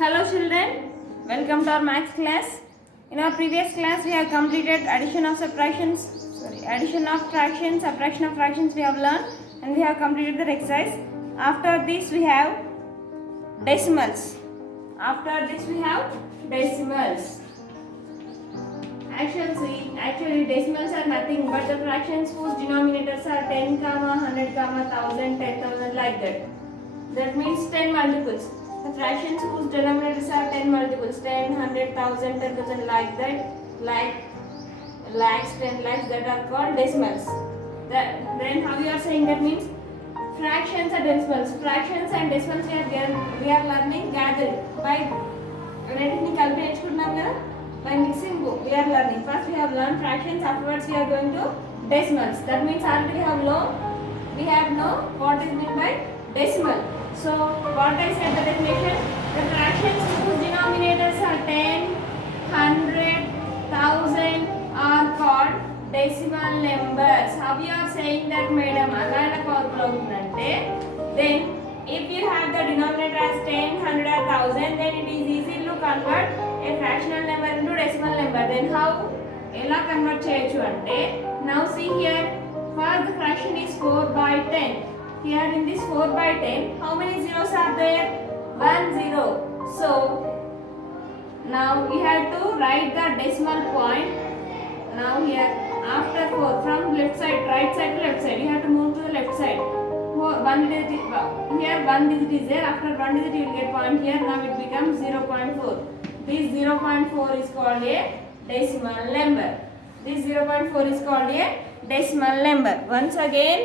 Hello children, welcome to our maths class. In our previous class we have completed addition of fractions, subtraction of fractions we have learned and we have completed the exercise. After this we have decimals. Actually decimals are nothing but the fractions whose denominators are 10, 100, 1000, 10,000 like that. That means 10 multiples. The fractions whose denominators are 10 multiples, 10, 100, 1000, 10,000 like that, like lakhs, 10 lakhs, that are called decimals. Then how you are saying that means fractions and decimals. Fractions and decimals we are learning gathered by by mixing book. We are learning. First we have learned fractions, afterwards we are going to decimals. That means already we have know what is meant by decimal. So what I said the definition, the fractions whose denominators are 10, 100, 1000 are called decimal numbers. How you are saying that madam? Then if you have the denominator as 10, 100 or 1000, then it is easy to convert a fractional number into decimal number. Then how? Ela convert cheyochu ante, now see here, first the fraction is 4 by 10. Here in this 4 by 10, how many zeros are there? 1 0. So now we have to write the decimal point. Now here after 4, from left side, right side to left side, you have to move to the left side. Here 1 digit is there. After 1 digit you will get point here. Now it becomes 0.4. This 0.4 is called a decimal number. This 0.4 is called a decimal number. Once again,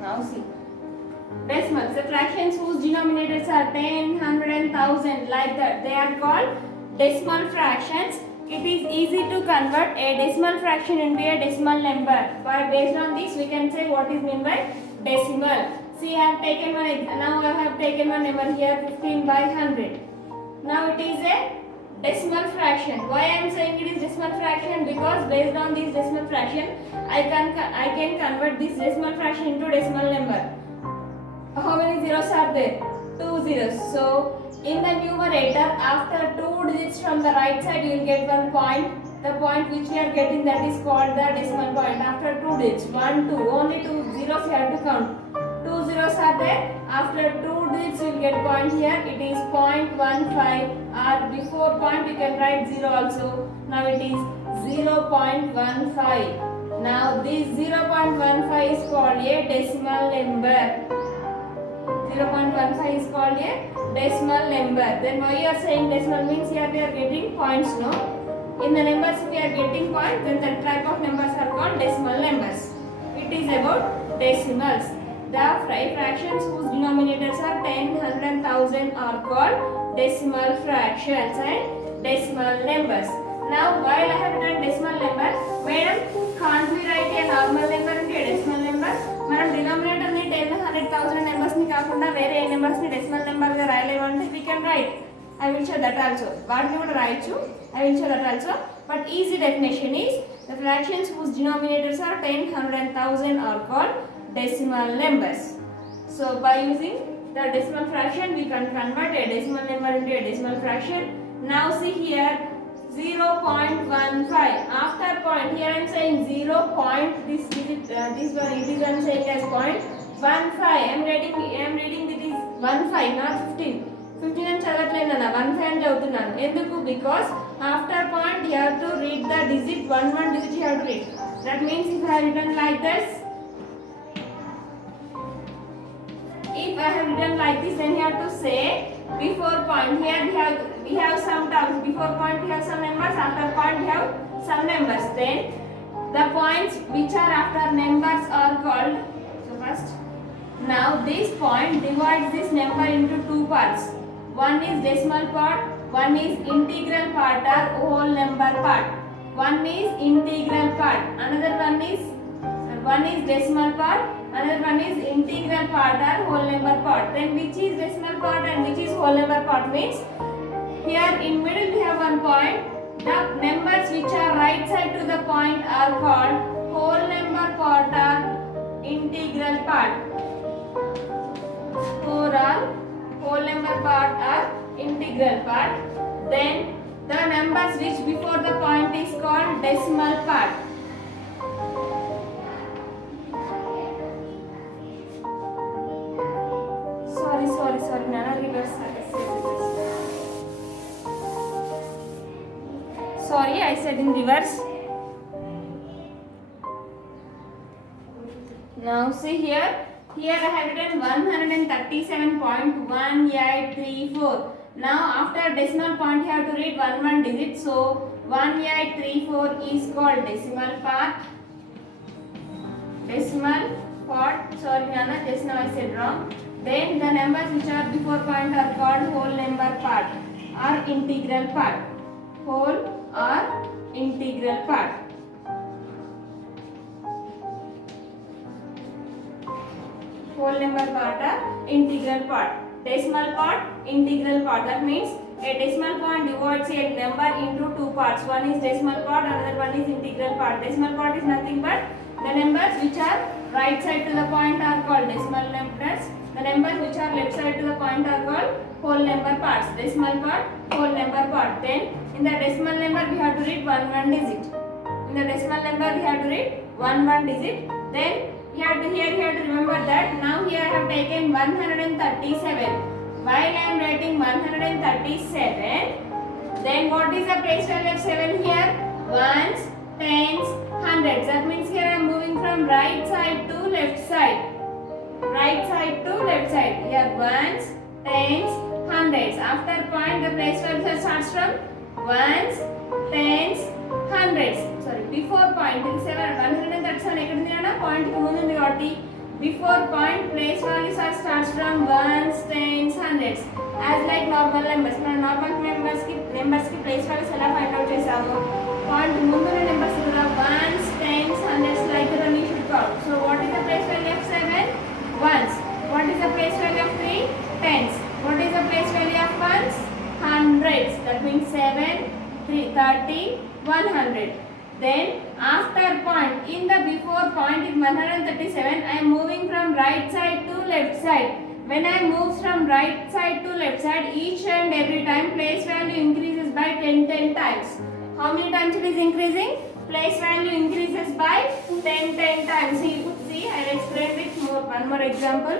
now see, decimals, the fractions whose denominators are 10, 100 and 1000 like that, they are called decimal fractions. It is easy to convert a decimal fraction into a decimal number. Based on this we can say what is meant by decimal. See, I have taken one number here, 15 by 100. Now it is a decimal fraction. Why I am saying it is decimal fraction? Because based on this decimal fraction I can convert this decimal fraction into decimal number. How many zeros are there? 2 zeros. So in the numerator, after 2 digits from the right side you will get 1 point. The point which we are getting, that is called the decimal point. After 2 digits, 1, 2, only 2 zeros you have to count. 2 zeros are there. After 2 digits you will get point here. It is 0.15, or before point you can write 0 also. Now it is 0.15. Now this 0.15 is called a decimal number. 0.15 is called a decimal number. Then why you are saying decimal means here we are getting points, no? In the numbers we are getting points, then that type of numbers are called decimal numbers. It is about decimals. The fractions whose denominators are 10, 100 and 1000 are called decimal fractions and decimal numbers. Now while I have written decimal number, madam, can't we write a normal number into a decimal number? మనం denominator ని 10, 100, 1000 numbers ని కాకుండా వేరే ఏ numbers ని decimal number గా రాయలేమంటే we can write. I will show that also. వాటిని కూడా రాయొచ్చు. I will show that also. But easy definition is the fractions whose denominators are 10, 100 and 1000 are called decimal numbers. So by using the decimal fraction we can convert a decimal number into a decimal fraction. Now see here 0.15. After point, here I am saying 0. This one it is I am saying as 0.15. I am reading it is 15 not 15. 15 అని చదవట్లేదు అన్న, 15 అని చదువుతున్నాను. ఎందుకు? Because after point you have to read the digit, one digit you have to read. That means if I have written like this, then you have to say before point. Here we have some terms. Before point we have some numbers, after point we have some numbers. Then the points which are after numbers are called, so first, now this point divides this number into two parts. One is decimal part, one is integral part or whole number part. One is integral part, another one is decimal part, another one is integral part or whole number part. Then which is decimal part and which is whole number part means, here in middle we have one point. The numbers which are right side to the point are called whole number part or integral part. part. Then the numbers which before the point is called decimal part. Sorry, Nana, reverse. Sorry, I said in reverse. Now see here. Here I have written 137.1834. Now after decimal point you have to read one digit. So 1834 is called decimal part. Decimal part. Sorry Nana, just now I said wrong. Then the numbers which are before point are called whole number part or integral part. Whole or integral part. Whole number part or integral part. Decimal part, integral part. That means a decimal point divides a number into two parts. One is decimal part, another one is integral part. Decimal part is nothing but the numbers which are right side to the point are called decimal numbers. The numbers which are left side to the point are called whole number parts. Decimal part, whole number part. Then in the decimal number we have to read one digit. In the decimal number we have to read one digit. Then you have to remember that now here I have taken 137. While I am writing 137, then what is the place value of 7 here? Ones, tens, hundreds. That means here I am moving from right side to left side. Right side to left side. Here ones, tens, hundreds. After point the place value starts from ones, tens, hundreds. Sorry, before point ఇది 137 ఎక్కడ ఉంది అన్న point కి ముందు ఉంది కాబట్టి before point place values are starts from ones, tens, hundreds. As like normal numbers. మనం normal numbers కి place values ఎలా ఫైండ్ అవుట్ చేసాము? పాయింట్ ముందు ఉన్న numbers కూడా ones, tens, hundreds like that we should count. So what is the place value of 7? Ones. What is the place value of 3? Tens. What is the place value of ones? Hundreds. That means 7, 30, 100. Then after point in the before point is 137. I am moving from right side to left side. When I move from right side to left side, each and every time place value increases by 10 times. How many times it is increasing? Place value increases by 10 times. See, I will explain with one more example.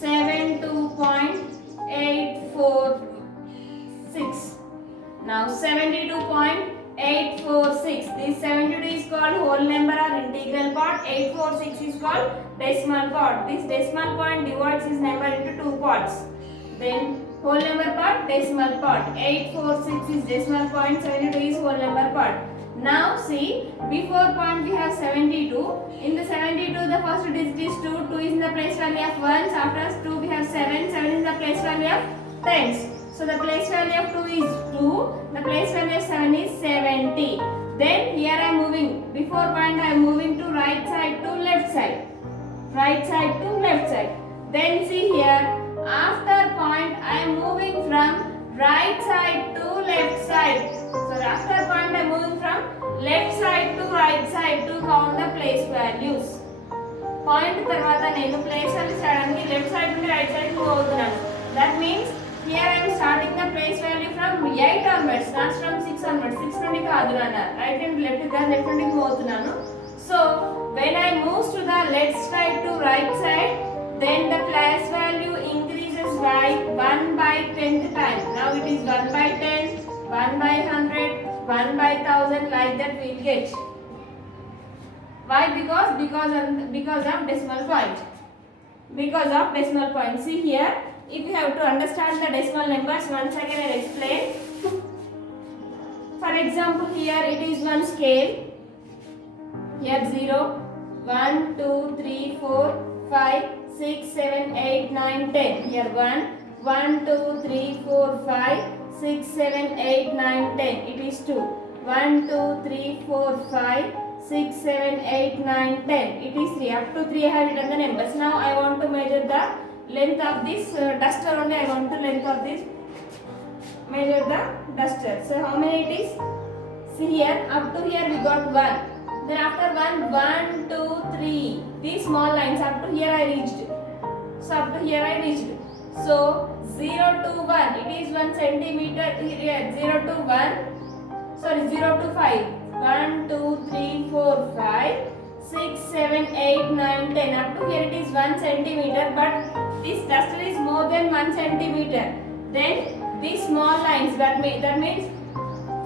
72.846. Now 72.846. This 72 is called whole number or integral part. 846 is called decimal part. This decimal point divides this number into two parts. Then whole number part, decimal part. 846 is decimal point, 72 is whole number part. Now see, before point we have 72. In the 72 the first digit is 2. 2 is in the place value of ones. After 2 we have 7. 7 is the place value of tens. So the place value of 2 is 2. The place value of 7 is 70. Then here I am moving. Before point I am moving to right side to left side. Right side to left side. Then see here. After point I am moving from right side to left side. So after point I am moving from left side to right side to count the place values. Point tarvata nenu place values cheyadani left side నుండి right side move avuthunnanu. That means here I am starting the place value from 8 onwards, not from 6 onwards. 6 నుండి కాదు నాన్న. Right and left నుండి move అవుతున్నాను. So when I move to the left side to right side, then the place value increases by 1 by 10th time. Now it is 1 by 10, 1 by 100, 1 by 1000, like that we will get. Why? Because of decimal point. Because of decimal point. See here, if you have to understand the decimal numbers, once again I will explain. For example, here it is one scale. Here 0, 1, 2, 3, 4, 5, 6, 7, 8, 9, 10. Here 1, 1, 2, 3, 4, 5, 6, 7, 8, 9, 10. It is 2. 1, 2, 3, 4, 5, 6, 7, 8, 9, 10. It is 3. Up to 3 I have written the numbers. Now I want to measure the length of this duster only. I want to length of this. Measure the duster. So how many it is? See here, up to here we got 1. Then after 1, 1, 2, 3. These small lines up to here I reached. So up to here I reached. So 0 to 1, it is 1 centimeter here. 0 to 1, sorry, 0 to 5. 1, 2, 3, 4, 5, 6, 7, 8, 9, 10. Up to here it is 1 centimeter, but this duster is more than 1 centimeter. Then these small lines, that means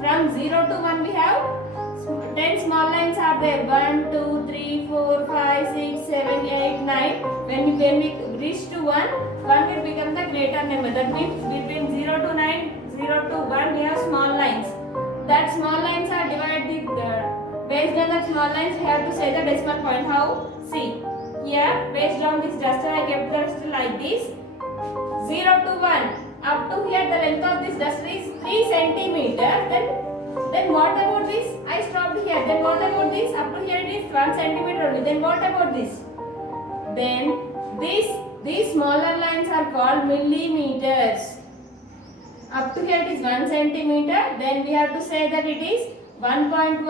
from 0 to 1 we have 10 small lines are there. 1, 2, 3, 4, 5, 6, 7, 8, 9. When we reach to 1 will become the greater number. That means between 0 to 9, 0 to 1 we have small lines. That small lines are divided. Based on the small lines we have to say the decimal point. How? See. Here based on this duster I kept the duster like this. 0 to 1. Up to here the length of this duster is 3 centimeter. Then what about this? I stopped here. Then what about this? Up to here it is 1 centimeter only. Then what about this? Then these smaller lines are called millimeters. Up to here it is 1 centimeter. Then we have to say that it is 1.1,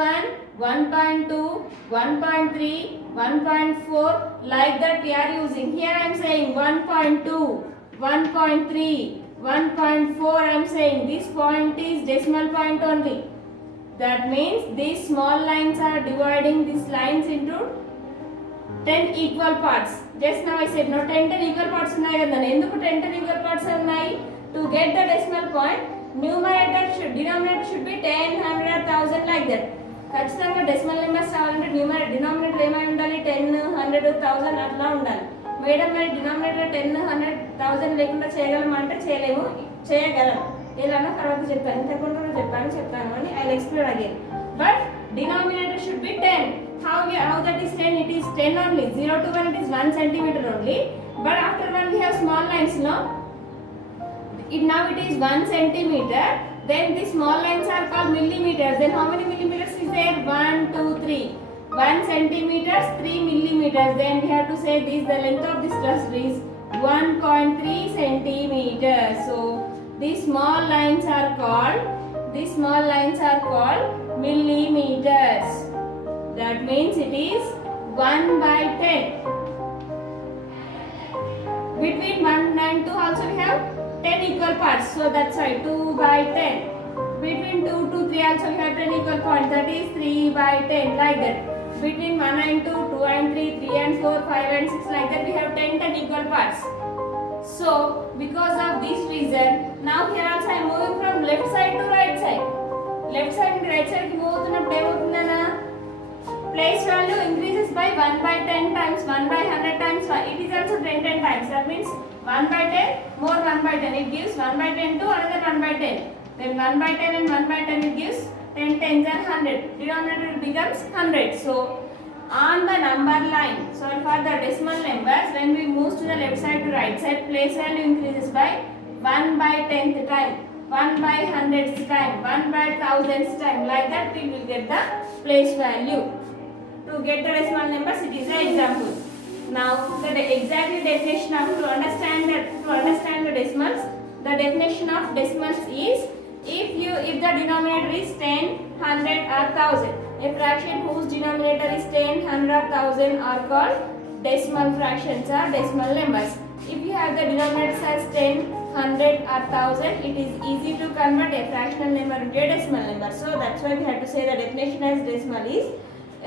1.2, 1.3, 1.4. Like that we are using. Here I am saying 1.2, 1.3, 1.4. I am saying this point is decimal point only. That means these small lines are dividing these lines into 10 equal parts. Just now I said no 10 equal parts ఉన్నాయి కదా. ఎందుకు 10 equal parts ఉన్నాయి? To get the decimal point, denominator should be 10, 100, 1000 like that. ఖచ్చితంగా decimal numbers రావాలంటే denominator ఏమై ఉండాలి? 10, 100, 1000 అట్లా ఉండాలి. మేడం మరి డినామినేటర్ 10, 100, 1000 లేకుండా చేయగలమంటే చేయలేము. చేయగలం. ఎలానో తర్వాత చెప్తాను. ఇంతకుముందు కూడా చెప్తాను అని I will explain again. But denominator should be 10. How that is 10? It is 10 only. 0 to 1 it is 1 centimeter only. But after 1 we have small lines, no? Now it is 1 centimeter. Then the small lines are called millimeters. Then how many millimeters is there? 1, 2, 3. 1 centimeters, 3 millimeters. Then we have to say this. The length of this duster is 1.3 centimeters. So these small lines are called millimeters. That means it is 1 by 10. Between 1 and 2 also we have 10 equal parts. So that's why 2 by 10. Between 2 to 3 also we have 10 equal parts. That is 3 by 10 like that. Between 1 and 2, 2 and 3, 3 and 4, 5 and 6 like that we have 10 equal parts. So because of this reason, now here also I am moving from left side to right side. Left side and right side ki move avutunnappudu em avutundana? Place value increases by 1 by 10 times, 1 by 100 times. It is also 10 times. That means 1 by 10 more 1 by 10. It gives 1 by 10 to another 1 by 10. Then 1 by 10 and 1 by 10 it gives 10 tens and 100. Denominator becomes 100. So on the number line, so for the decimal numbers, when we move to the left side to right side, place value increases by 1 by 10th time, 1 by 100th time, 1 by 1000th time. Like that we will get the place value. To get the decimal numbers, it is an example. Now the exact definition of to understand the decimals, the definition of decimals is if the denominator is 10, 100 or 1000. A fraction whose denominator is 10, 100 or 1000 are called decimal fractions or decimal numbers. If you have the denominator as 10, 100 or 1000, it is easy to convert a fractional number into a decimal number. So that's why we have to say the definition as decimal is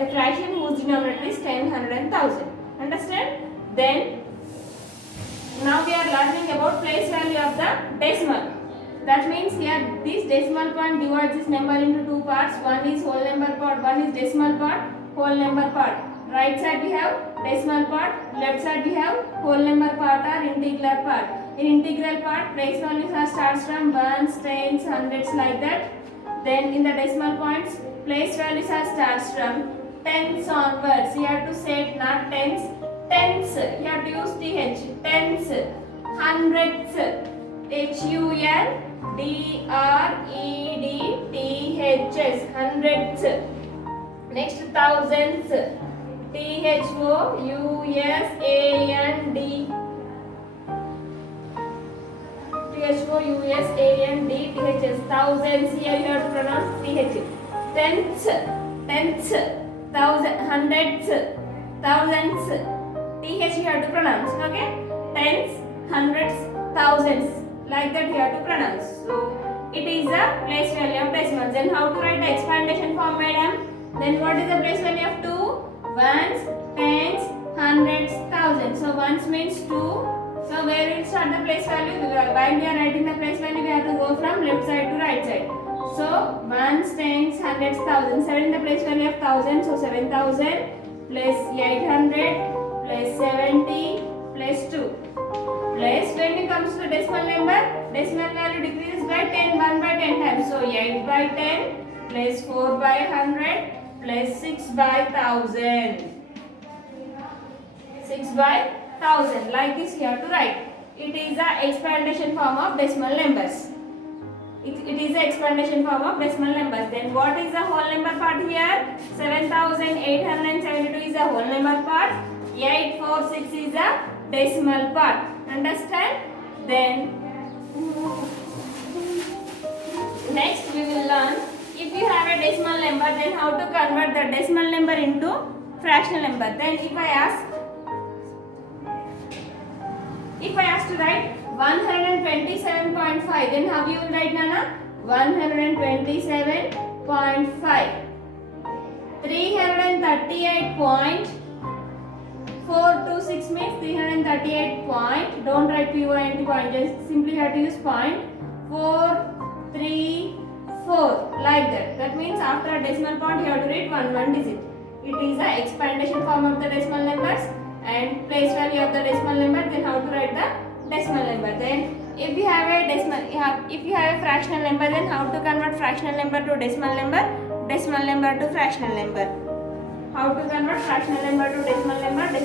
a fraction whose denominator is 10, 100 and 1000. Understand? Then now we are learning about place value of the decimal. That means here this decimal point divides this number into two parts. One is whole number part, one is decimal part, whole number part. Right side we have decimal part, left side we have whole number part or integral part. In integral part, place values are starts from ones, tens, hundreds like that. Then in the decimal points, place values are starts from tens onwards. You have to say it not tens, tens. You have to use th. Tens, hundreds, hundreds, hundreds. Next thousands, thousands. Thousands, here you have to pronounce th. Tens, thousand, hundreds, thousands. Th you have to pronounce. Okay? Tens, hundreds, thousands. Like that you have to pronounce. So it is the place value of decimals. Then how to write the expandation form, madam? Then what is the place value of 2? Ones, tens, hundreds, thousands. So ones means 2. So where will start the place value? While we are writing the place value, we have to go from left side to right side. So ones, tens, hundreds, thousands. 7 the place value of 1000. So 7000 plus 800 plus 70 plus 2. Plus when it comes to the decimal number, decimal value decreases by 10, 1 by 10 times. So 8 by 10 plus 4 by 100 plus 6 by 1000. 6 by 1000. Like this you have to write. It is the expandation form of decimal numbers. It is the expandation form of decimal numbers. Then what is the whole number part here? 7872 is the whole number part. 846 is the decimal part. Understand? Then next we will learn, if you have a decimal number, then how to convert the decimal number into fractional number. Then if I ask to write 127.5, then how you will write, Nana? 127.5. 338.426 means 338 point. Don't write point, just simply have to use point. 434, like that. That means after a decimal point you have to write one digit. It is the expandation form of the decimal numbers and place value of the decimal number. Then how to write the decimal number? Then if you have a fractional number, then how to convert fractional number to decimal number to fractional number? How to convert fractional number to decimal number to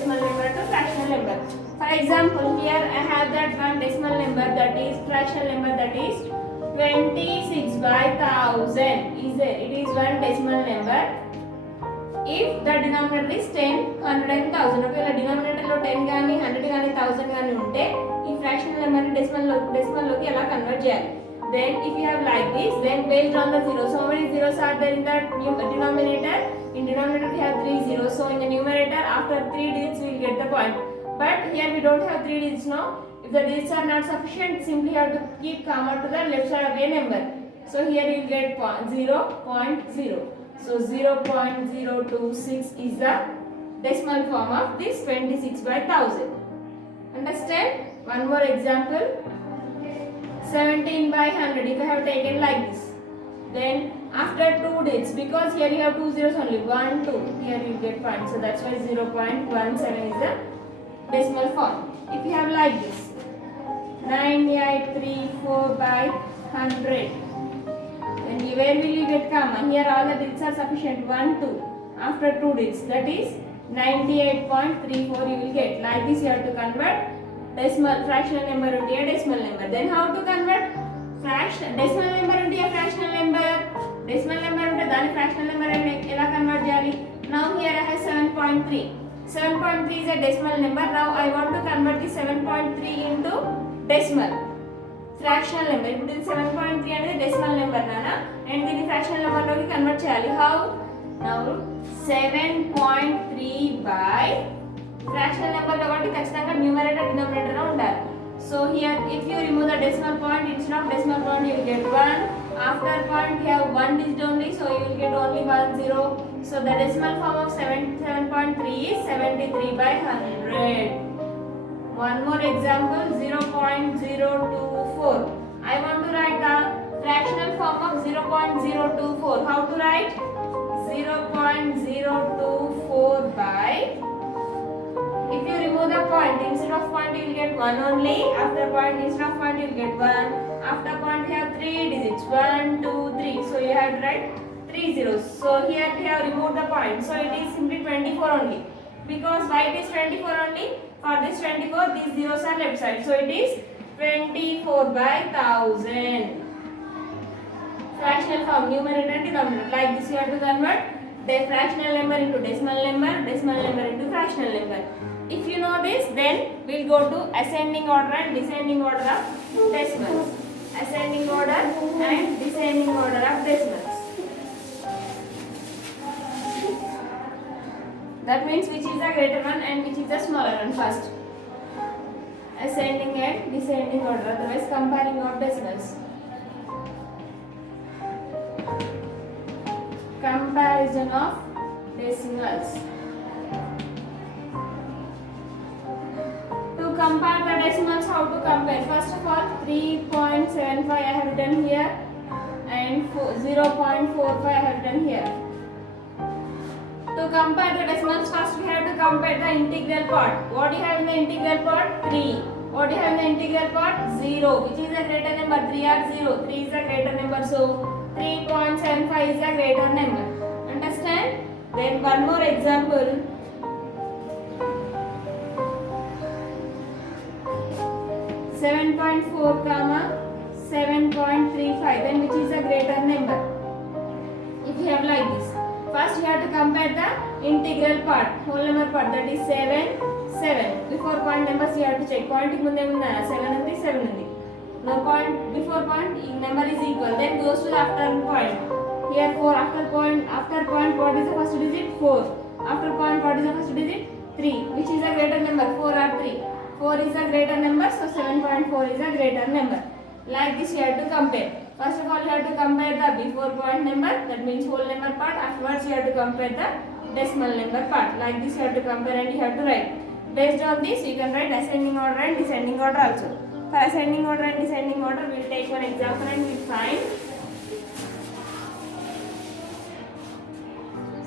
fractional number? For example, here I have that one decimal number, that is fractional number, that is 26 by 1000 is there. It is one decimal number. If the denominator is 10, 100 and 1000, ఒకవేళ denominator లో 10 గాని 100 గాని 1000 గాని ఉంటే ఈ fractional number ని decimal లోకి ఎలా కన్వర్ట్ చేయాలి? Then if you have like this, then based on the zeros, so many zeros are there in the denominator? In denominator we have 3 zeros, so in the numerator after 3 digits we will get the point. But here we don't have 3 digits now. If the digits are not sufficient, simply have to keep comma to the left side of a number. So here you will get 0.0. So 0.026 is the decimal form of this 26 by 1000. Understand? One more example. 17 by 100. If I have taken like this, then after 2 digits, because here you have 2 zeros only, 1, 2, here you get point. So that's why 0.17 is the decimal form. If you have like this, 9834 by 100, then where will you get comma? Here all the digits are sufficient, 1, 2. After 2 digits, that is 98.34 you will get. Like this you have to convert decimal fractional number into a decimal number. Then how to convert decimal number into a fractional number? Decimal number into దాని fractional number ఎలా convert చేయాలి? Now here I have 7.3. 7.3 is a decimal number. Now I want to convert the 7.3 into decimal fractional number. ఇప్పుడు ఇది 7.3 అనేది decimal number నానా, and దీన్ని fractional number లోకి convert చేయాలి. How? Now 7.3 by fractional number కాబట్టి ఖచ్చితంగా numerator denominator లో ఉండాలి. So here if you remove the decimal point, instead of decimal point you will get 1. After point you have 1 digit only, so you will get only 1 0. So the decimal form of 7.3 is 73 by 100. One more example, 0.024. I want to write the fractional form of 0.024. How to write? 0.024 by, if you remove the point, instead of point you will get 1 only. After point, instead of point you will get 1. After point you have 3 digits, 1, 2, 3. So you have to write 3 zeros. So here we have removed the point. So it is simply 24 only. Because why it is 24 only? For this 24, these zeros are left side. So it is 24 by 1000. Fractional form, numerator and denominator. Like this you have to convert the fractional number into decimal number into fractional number. If you know this, then we'll go to ascending order and descending order of decimals. Ascending order and descending order of decimals. That means which is the greater one and which is the smaller one first. ascending and descending order, otherwise comparing of decimals. Comparison of decimals. To compare the decimals, how to compare? First of all, 3.75 I have written here and 0.45 I have written here. To compare the decimals, first we have to compare the integral part. What do you have in the integral part? 3. What do you have in the integral part? 0. Which is a greater number? 3 or 0? 3 is a greater number. So 3.75 is a greater number. Understand? Then one more example. 7.4 comma 7.35. Then which is a greater number? If you have like this. First you have to compare the integral part, whole number part, that is 7. Before point numbers you have to check. Point munde unna 7 undi 7 undi. No point before point number is equal. Then goes to the after point. Here 4 after point what is the first digit? 4. After point what is the first digit? 3. Which is a greater number? 4 or 3? 4 is a greater number, so 7.4 is a greater number. Like this you have to compare. First of all you have to compare the before point number, that means whole number part. Afterwards you have to compare the decimal number part. Like this you have to compare and you have to write. Based on this you can write ascending order and descending order also. For ascending order and descending order we will take one example and we will find.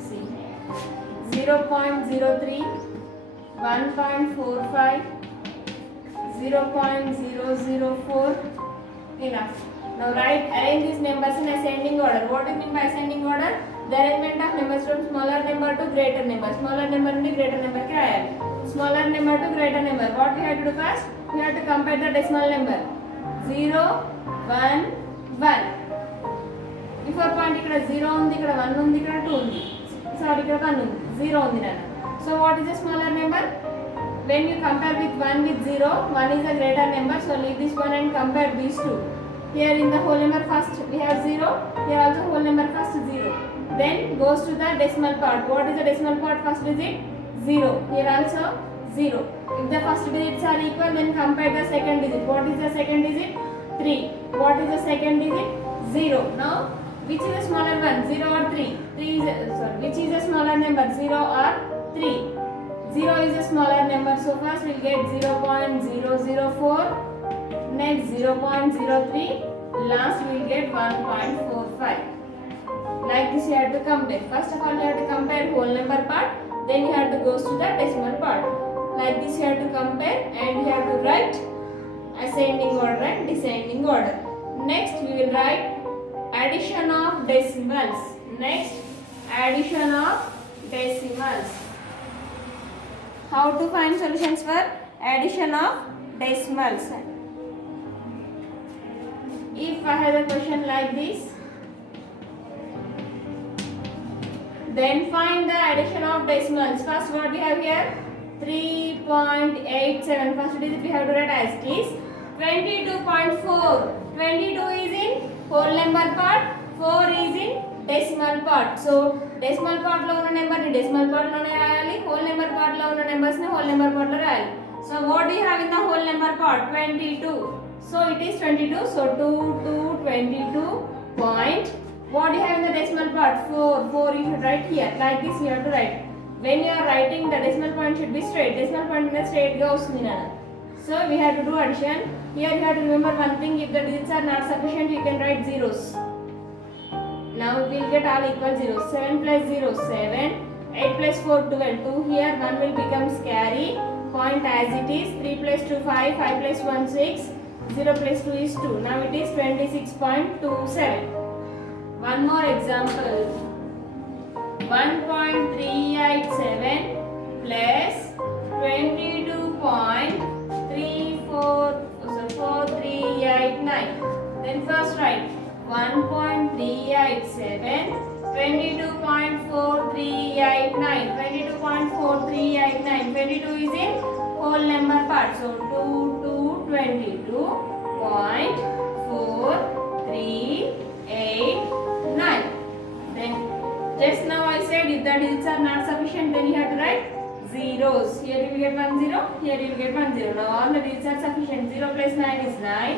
See, 0.03, 1.45, 0.004. Enough. Now arrange these numbers in ascending order. What do you mean by ascending order? The arrangement of numbers from smaller number to greater number. Smaller number to greater number ki aayali. Smaller number to greater number. What we have to do first? We have to compare the decimal number. 0, 1, 1. Before point ikkada 0 undi, ikkada 1 undi, ikkada 2 undi. Sorry, ikkada 1 undi. 0 undi nana. So what is the smaller number? When you compare with 1 with 0, 1 is a greater number. So leave this one and compare these two. Here in the whole number first we have 0. Here also whole number first 0. Then goes to the decimal part. What is the decimal part? First digit 0. Here also 0. If the first digits are equal, then compare the second digit. What is the second digit? 3. What is the second digit? 0. Now which is the smaller one? 0 or 3? Which is the smaller number? 0 or 3? 0 is a smaller number. So first we will get 0.004. Next 0.03, last we will get 1.45. Like this you have to compare. First of all you have to compare whole number part, then you have to go to the decimal part. Like this you have to compare and you have to write ascending order and descending order. Next we will write addition of decimals. Next, addition of decimals. How to find solutions for addition of decimals? If I have a question like this, then find the addition of decimals. First what we have here? 3.87. First digit we have to write as it is. 22.4. 22 is in whole number part, 4 is in decimal part. So decimal part lo unna number ni decimal part lone rayali, whole number part lo unna numbers ni whole number part lo rayali. So what do you have in the whole number part? 22. So it is 22. So 2 to 22 point. What do you have in the decimal part? 4. 4 you should write here. Like this you have to write. When you are writing, the decimal point should be straight. Decimal point in straight goes nina. So we have to do addition. Here you have to remember one thing. If the digits are not sufficient, you can write zeros. Now we will get all equal zeros. 7 plus 0, 7. 8 plus 4, 12. 2 here, 1 will become carry. Point as it is. 3 plus 2, 5. 5 plus 1, 6. 0 plus 2 is 2. Now it is 26.27. One more example. 1.387 plus 22.4389. Then first write 1.387, 22.4389, 22.4389. 22 is in whole number part. So 2 to 22.4389. Then just now I said if the digits are not sufficient, then you have to write zeros. Here you will get 1 0, here you will get 1 0. Now all the digits are sufficient. 0 plus 9 is 9,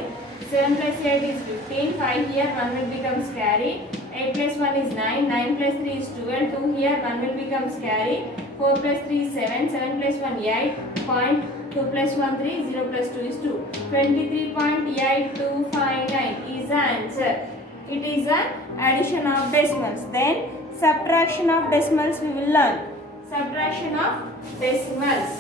7 plus 8 is 15, 5 here, 1 will become carry. 8 plus 1 is 9, 9 plus 3 is 12, 2 here, 1 will become carry. 4 plus 3 is 7, 7 plus 1 8, point 2 plus 1 3, 0 plus 2 is 2. 23.8259 is the answer. It is an addition of decimals. Then subtraction of decimals we will learn. Subtraction of decimals.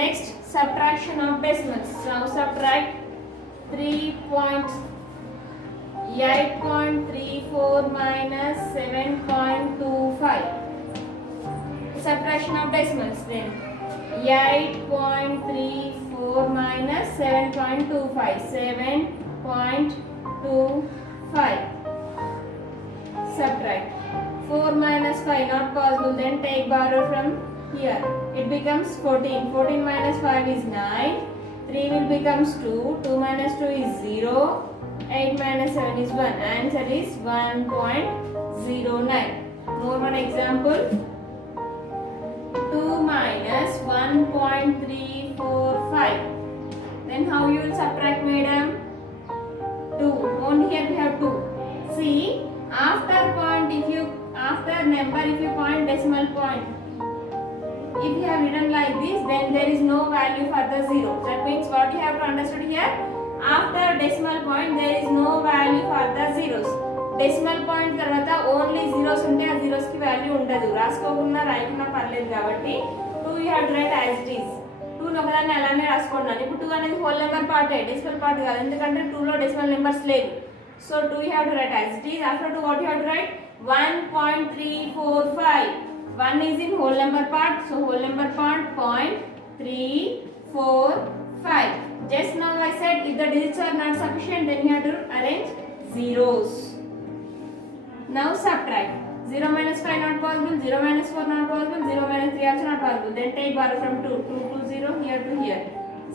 Next, subtraction of decimals. Now subtract 8.34 minus 7.25. Subtraction of decimals then. 8.34 minus 7.25. 7.25. Subtract. 4 minus 5 not possible. Then take borrow from here. It becomes 14. 14 minus 5 is 9. 3 will becomes 2. 2 minus 2 is 0. 8 minus 7 is 1. Answer is 1.09. More one example. 2 minus 1.345. Then how you will subtract, madam? 2. Only here we have 2. See, after point, after number, if you point decimal point, if you have written like this, then there is no value for the 0. That means what you have to understand here, after decimal point there is no value for the zeros. Decimal point తర్వాత only zeros ఉంటే ఆ zeros కి value ఉండదు. రాసుకోకుండా రాయకుండా పర్లేదు కాబట్టి 2 you have to write as it is. 2 ఒకదాన్ని అలానే రాసుకున్నాను. ఇప్పుడు 2 అనేది whole number part, decimal part కాదు, ఎందుకంటే 2 లో డెసిమల్ నెంబర్స్ లేవు. So 2 you have to write as it is. After 2 what you have to write? 1.345. 1 is in whole number part, so whole number part 0.345. Just now I said if the digits are not sufficient, then you have to arrange zeros. Now subtract. 0 minus 5 not possible, 0 minus 4 not possible, 0 minus 3 also not possible. Then take borrow from 2. 2 to 0, here to here.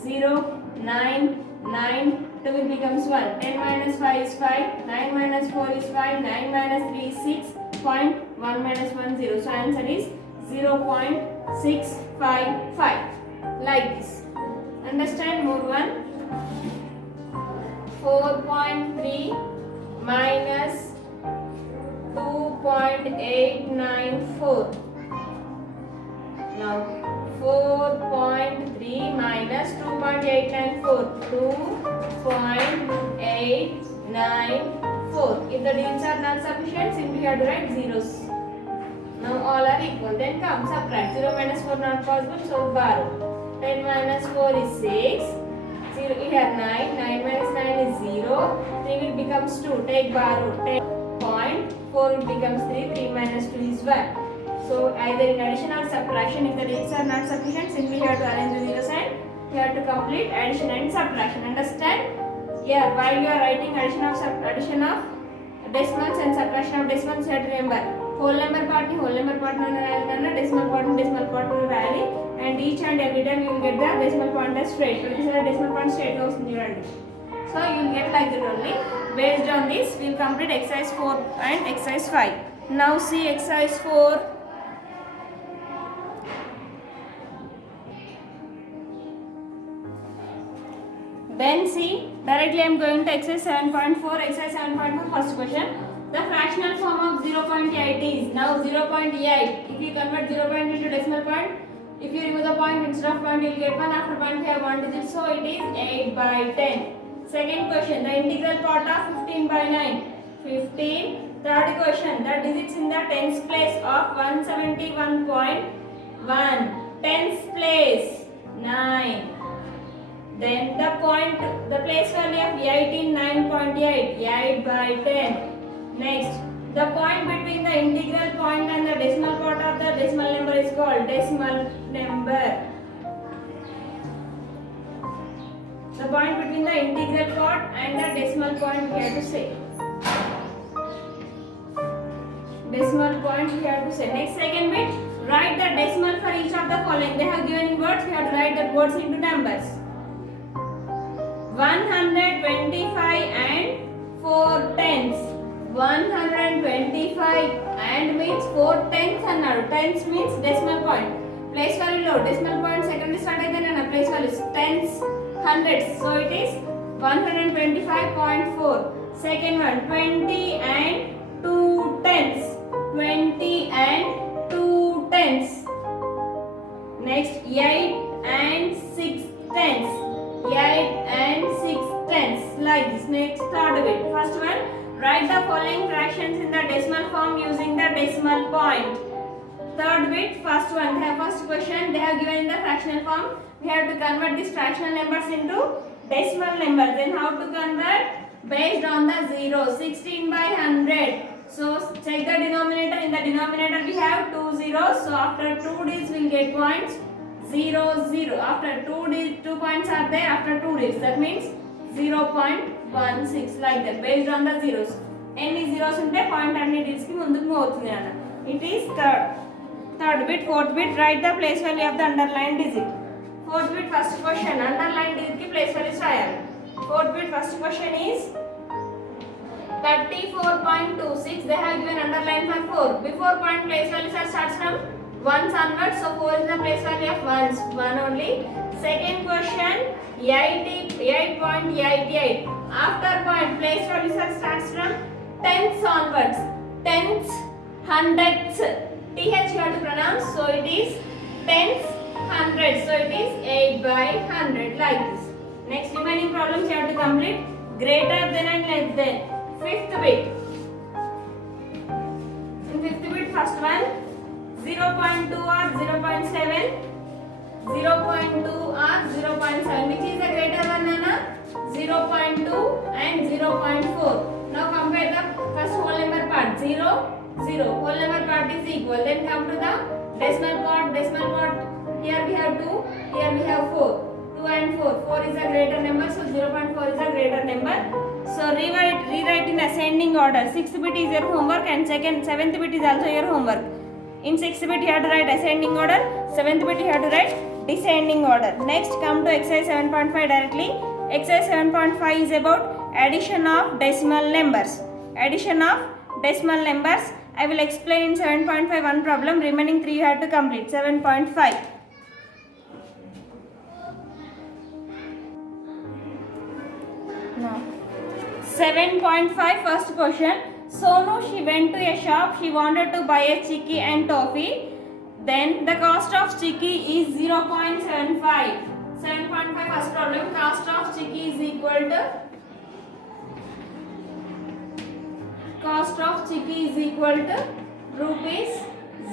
0, 9, 9, 2 will becomes 1. 10 minus 5 is 5, 9 minus 4 is 5, 9 minus 3 is 6, point 1 minus 1 0. So answer is 0.655. Like this. Understand? More one. 4.3 minus 2.894. Now 4.3 minus 2.894. 2.894. If the digits are not sufficient, simply have to write zeros. Now all are equal. Then come subtract. 0 minus 4 not possible, so borrow. 10 minus 4 is 6. 0 here 9. 9 minus 9 is 0. 3 will becomes 2. Take borrow. 10 point. 4 will becomes 3. 3 minus 2 is 1. So either in addition or subtraction, if the digits are not sufficient, simply you have to arrange the zero sign. You have to complete addition and subtraction. Understand? Yeah. While you are writing addition of decimals and subtraction of decimals, you have to remember whole number part ni whole number part nanu rayalana, decimal part ni decimal part nanu rayali, and each and every time you will get the decimal point as straight. Pratisari decimal point straight ga vastundi chudandi. So you will get like that only. Based on this, we will complete exercise 4 and exercise 5. Now see exercise 4. Then see, directly I am going to exercise 7.4. Exercise 7.4 first question. The fractional form of 0.8 is now 0.8. If you convert 0.8 into decimal point, if you remove the point instead of point, you will get 1. After point, we have 1 digit, so it is 8 by 10. Second question, the integral part of 15 by 9. 15. Third question, the digits in the tens place of 171.1. Tens place 9. Then the place value of 8 in 9.8. 8 by 10. Next, the point between the integral point and the decimal part of the decimal number is called decimal number. The point between the integral part and the decimal point we have to say. Decimal point we have to say. Next, second bit, write the decimal for each of the following. They have given in words, we have to write the words into numbers. 125 and 4 tenths. 125 and means 4 tenths అన్నాడు. Tenths means decimal point. Place value లో decimal point second start అయితేనే place value tenths hundreds. So it is 125.4. Second one 20 and 2 tenths. 20 and 2 tenths. Next 8 and 6 tenths. 8 and 6 tenths. Like this. Next third bit. First one, write the following fractions in the decimal form using the decimal point. Third bit, first one, they have first question, they have given in the fractional form. We have to convert these fractional numbers into decimal numbers. Then how to convert? Based on the zero. 16 by 100. So check the denominator. In the denominator we have 2 zeros. So after 2 digits we will get points 0 0. After 2 points are there after 2 digits. That means 0.16 like that. Based on the zeros. Any zeros unte point anni digits ki munduku move avutundi anna. It is third bit. Fourth bit, write the place value of the underlined digit. Fourth bit first question, underlined digit ki place values rayali. Fourth bit first question is 34.26. They have given underline for 4. Before point place values are starts from 1s onwards. So 4 is the place value of 1s. 1 only. Second question 88.88. After point place values are starts from tenths onwards. Tenths, hundredths. TH you have to pronounce. So it is tenths, hundreds. So it is 8 by 100 like this. Next remaining problems you have to complete. Greater than and less than. Fifth bit. In fifth bit, first one 0.2 or 0.7. 0.2 or 0.7. Which is the greater one, Nana? 0.2 and 0.4. Now compare the first whole number part. 0, 0. Whole number part is equal. Then come to the decimal part. Decimal part. Here we have 2. Here we have 4. 2 and 4. 4 is a greater number. So 0.4 is a greater number. So rewrite in ascending order. 6th bit is your homework and 7th bit is also your homework. In 6th bit you have to write ascending order. 7th bit you have to write descending order. Next come to exercise 7.5 directly. Exercise 7.5 is about addition of decimal numbers. Addition of decimal numbers. I will explain in 7.5 one problem. Remaining 3 you have to complete. 7.5. No. 7.5 first question. Sonu, she went to a shop. She wanted to buy a chicky and toffee. Then the cost of chicky is 0.75. 7.5 first problem. Cost of chicky is equal to rupees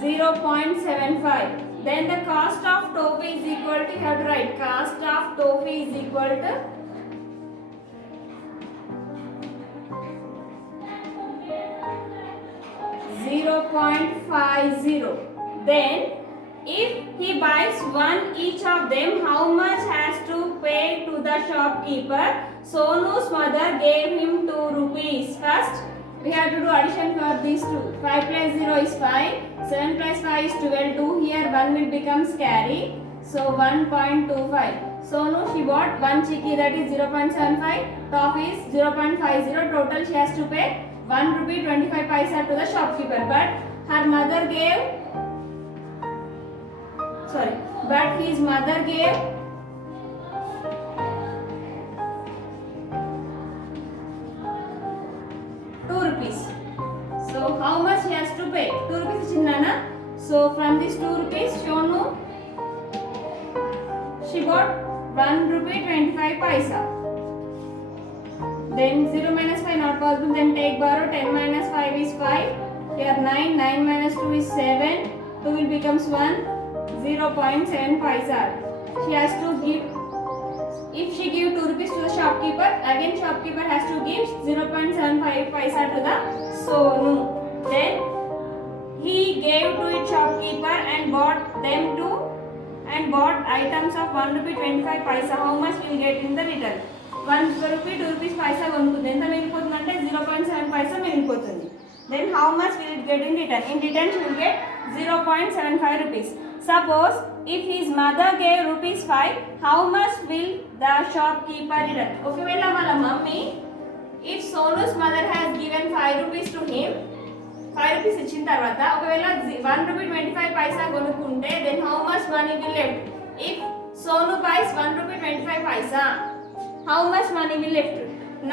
0.75. Then the cost of toffee is equal to, you have to write cost of toffee is equal to 0.50. Then if he buys one each of them, how much has to pay to the shopkeeper? Sonu's mother gave him 2 rupees. First we have to do addition for these two. 5 plus 0 is 5. 7 plus 5 is 12. 2 here 1 will become carry. So 1.25. Sonu, she bought one chicky, that is 0.75. Toffee is 0.50. Total she has to pay 1 rupee 25 paisa to the shopkeeper. But his mother gave 2 rupees. So how much he has to pay? 2 rupees chinnana. So from this 2 rupees, Sonu, she bought 1 rupee 25 paisa. Then 0 minus 5 not possible. Then take borrow. 10 minus 5 is 5. Here 9. 9 minus 2 is 7. 2 will becomes 1. 0.7 paisa. She has to give. If she give 2 rupees to the shopkeeper, again shopkeeper has to give 0.75 paisa to the Sonu. Then he gave to its shopkeeper and bought items of 1 rupee 25 paisa. How much will get in the return? 1 rupee 2 rupees paisa కొనుక్కుంది. ఎంత మిగిలిపోతుందంటే 0.7 paisa మిగిలిపోతుంది. Then how much will it get in return? In return she will get 0.75 rupees. Suppose if his mother gave rupees 5, how much will the shopkeeper return? ఒకవేళ వాళ్ళ mummy If Sonu's mother has given 5 rupees to him, 5 rupees ఇచ్చిన తర్వాత ఒకవేళ 1 rupee 25 paisa కొనుక్కుంటే then how much money will left? If Sonu buys 1 rupee 25 paisa, how much money will left?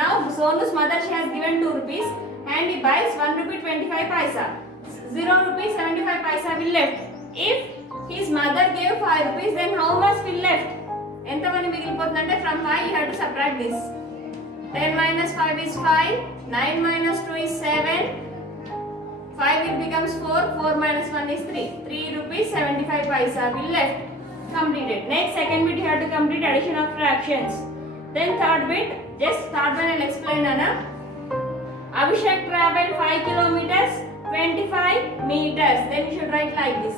Now Sonu's mother she has given 2 rupees and he buys 1 rupee 25 paisa. 0 rupees 75 paisa will left. If his mother gave 5 rupees then how much will left? ఎంత money మిగిలిపోతుందంటే from 5 you have to subtract this. 10 minus 5 is 5, 9 minus 2 is 7, 5 it becomes 4, 4 minus 1 is 3. 3 rupees 75 paisa will left. Completed. Next second bit you have to complete addition of fractions. Then third bit, just third one I'll explain Nana. Abhishek traveled 5 kilometers, 25 meters. Then you should write like this,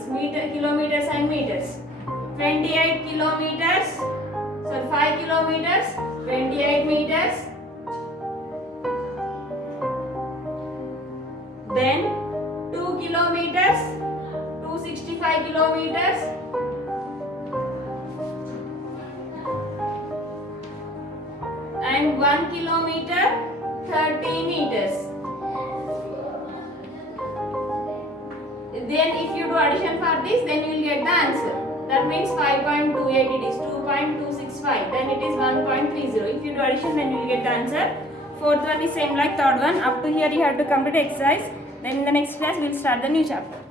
kilometers and meters. 28 kilometers, so 5 kilometers, 28 meters. Then 2 kilometers, 265 kilometers. And 1 kilometer, 30 meters. Then if you do addition for this, then you will get the answer. That means 5.28 it is 2.265. Then it is 1.30. If you do addition, then you will get the answer. Fourth one is same like third one. Up to here you have to complete exercise. Then in the next class we will start the new chapter.